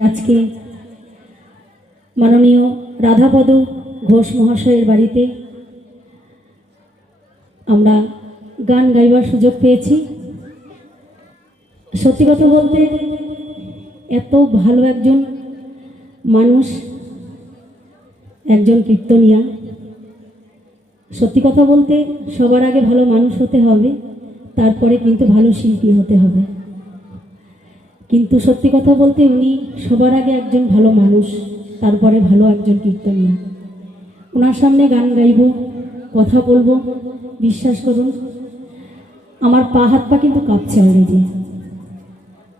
আজকে মাননীয় রাধাপদ ঘোষ মহাশয়ের বাড়িতে আমরা গান গাইবার সুযোগ পেয়েছি। সত্যি কথা বলতে এত ভালো একজন মানুষ, একজন কীর্তনিয়া। সত্যি কথা বলতে সবার আগে ভালো মানুষ হতে হবে, তারপরে কিন্তু ভালো শিল্পী হতে হবে। কিন্তু সত্যি কথা বলতে উনি সবার আগে একজন ভালো মানুষ, তারপরে ভালো একজন কীর্তনিয়া। ওনার সামনে গান গাইব, কথা বলবো, বিশ্বাস করুন আমার পা হাত পা কিন্তু কাঁপছে অলরেডি।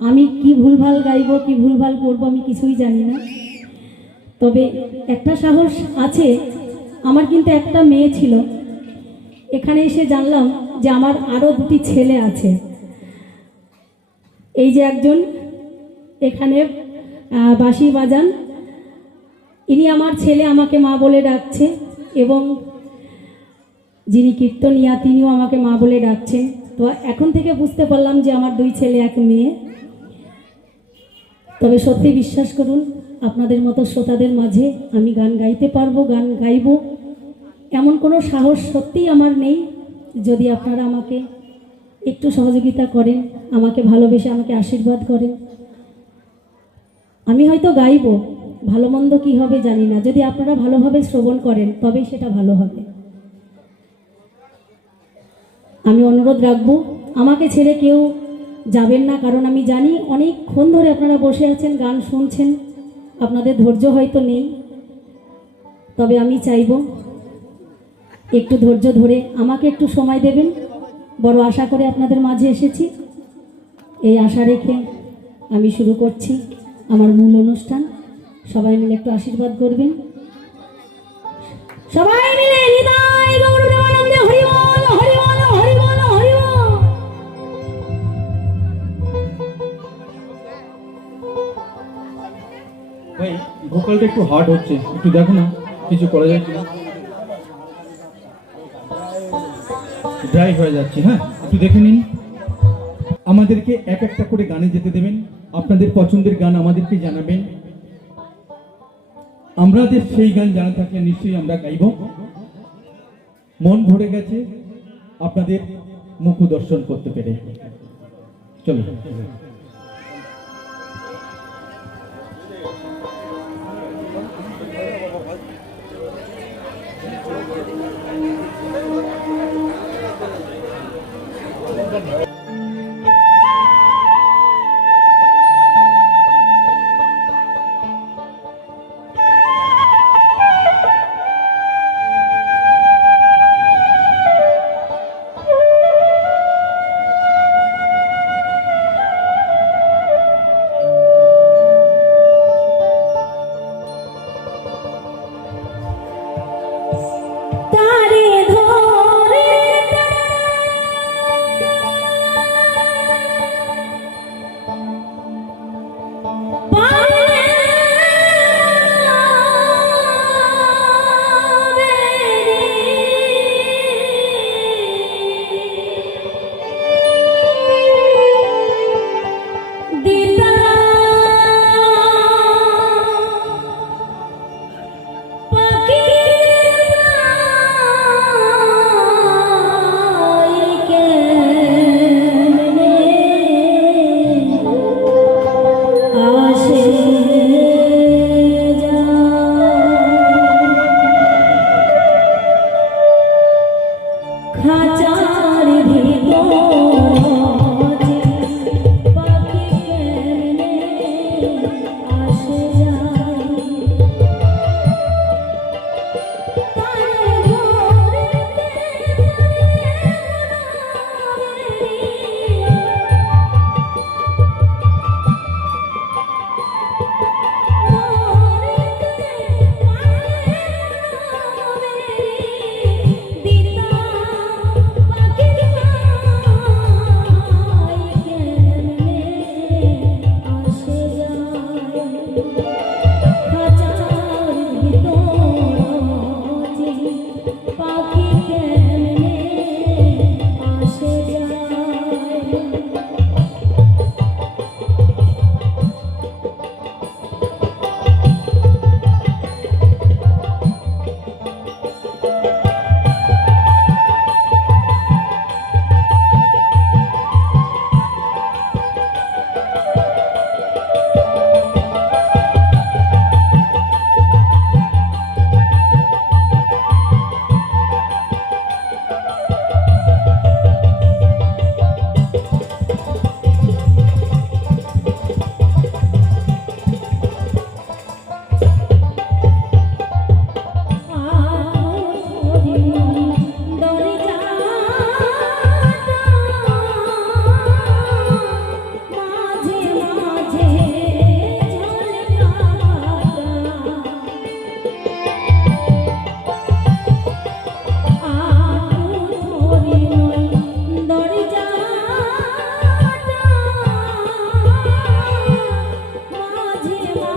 আমি কি ভুলভাল গাইব, কি ভুলভাল করবো আমি কিছুই জানি না। তবে একটা সাহস আছে, আমার কিন্তু একটা মেয়ে ছিল, এখানে এসে জানলাম যে আমার আরও দুটি ছেলে আছে। এই যে একজন এখানে বাঁশি বাজান, ইনি আমার ছেলে, আমাকে মা বলে ডাকছে, এবং যিনি কীর্তনিয়া তিনিও আমাকে মা বলে ডাকছেন। তো এখন থেকে বুঝতে পারলাম যে আমার দুই ছেলে এক মেয়ে। তবে সত্যি বিশ্বাস করুন আপনাদের মতো শ্রোতাদের মাঝে আমি গান গাইতে পারবো, গান গাইব এমন কোনো সাহস সত্যিই আমার নেই। যদি আপনারা আমাকে একটু সহযোগিতা করেন, আমাকে ভালোবেসে আমাকে আশীর্বাদ করেন, আমি হয়তো গাইব। ভালো মন্দ কী হবে জানি না, যদি আপনারা ভালোভাবে শ্রবণ করেন তবেই সেটা ভালো হবে। আমি অনুরোধ রাখবো আমাকে ছেড়ে কেউ যাবেন না, কারণ আমি জানি অনেকক্ষণ ধরে আপনারা বসে আছেন, গান শুনছেন, আপনাদের ধৈর্য হয়তো নেই। তবে আমি চাইব একটু ধৈর্য ধরে আমাকে একটু সময় দেবেন। বড় আশা করে আপনাদের মাঝে এসেছি, এই আশা রেখে আমি শুরু করছি আমার মূল অনুষ্ঠান। সবাই মিলে একটু আশীর্বাদ করবেন। সবাই মিলে হৃদয় গৌর প্রেমানন্দে হরি বল, হরি বল, হরি বল, হরি বল। ভাই ভোকালটা একটু হার্ড হচ্ছে, একটু দেখো না কিছু করা যায় কিনা। ড্রাই হয়ে যাচ্ছে, হ্যাঁ একটু দেখে নিন। আমাদেরকে এক একটা করে গানে যেতে দেবেন, আপনাদের পছন্দের গান আমাদেরকে জানাবেন। আমাদের সেই গান জানা থাকলে নিশ্চয়ই আমরা গাইব। মন ভরে গেছে আপনাদের মুখ দর্শন করতে পেরে। চলো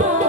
না